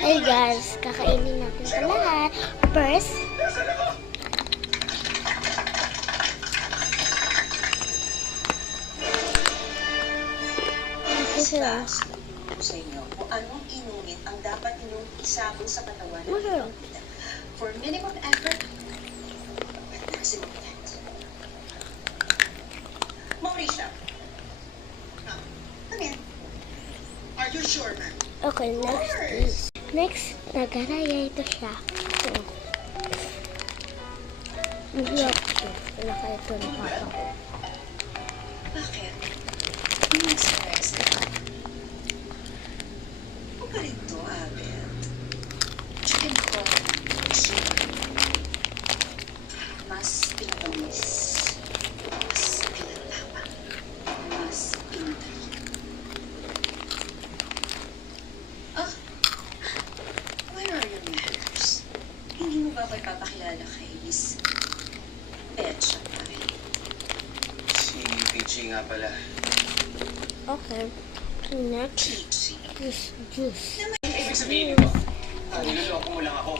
Hey guys, kakainin natin ito lahat. First, ito sila. Sa inyo kung anong inumin ang dapat inyong isabong sa katawan ng Masarap. inyong vida. For minimum effort at maximum effect. Mauricia. Come in. Are you sure, ma'am? Okay, next, nagaraya ito siya. Ito. Mahirap ito. Wala ito ng papa ko. Bakit? Stress ka. Huwag ka rito, Abel. Chicken ko. Mas pinatamis. Mas pinatawa. Mas pinatali. Ah! Where are your manners? Hindi mo ba ako ipapakilala kay Miss Betcha Pie? Si Peachy nga pala. Okay. Next Peachy. is juice. Ibig sabihin nito, niloloko mo lang ako.